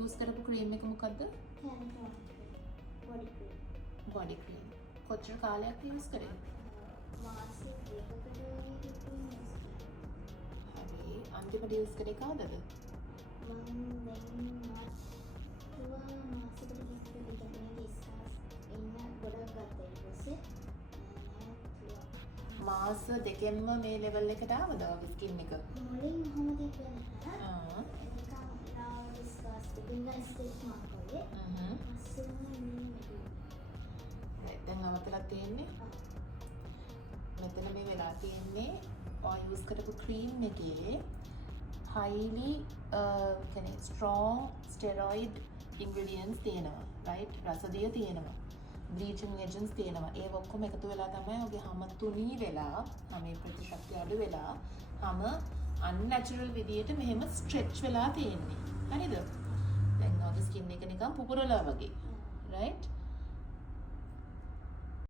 Use කරපු cream එක මොකද්ද? Body cream. කොච්චර කාලයක් යූස් කරේ? මාසෙ දෙකකට වගේ හරි. අන්තිමට යූස් කරේ කවදද? මම දැන් මාසෙකට 20කට කියන්නේ ස්කාස් ඉන්න ගොඩක් ගත්තා ඊට පස්සේ මාස දෙකෙන්ම මේ ලෙවල් එකට ආවද ඔය ස්කින් එක? මුලින් කොහොම තිබ්බේ නැහැ. එතකම් ලාව ස්කාස් දෙකින් ගන්න ස්ටේජ් මාක් කරේ. අස්සෙම ඉන්නේ දැන් අවතලා තියෙන්නේ. මෙතන මේ වෙලා තියෙන්නේ ඔය යූස් කරපු ක්‍රීම් එකේ highly කියන්නේ strong steroid ingredients තියෙනවා right රසදිය තියෙනවා bleaching agents තියෙනවා ඒ ඔක්කොම එකතු වෙලා තමයි ඔගේ හැම තුනී වෙලා හැම ප්‍රතිශක්තිය අඩු වෙලා හැම unnatural විදියට මෙහෙම stretch වෙලා තියෙන්නේ හරිද දැන් ඔගේ skin එක නිකන් පුපුරලා වගේ right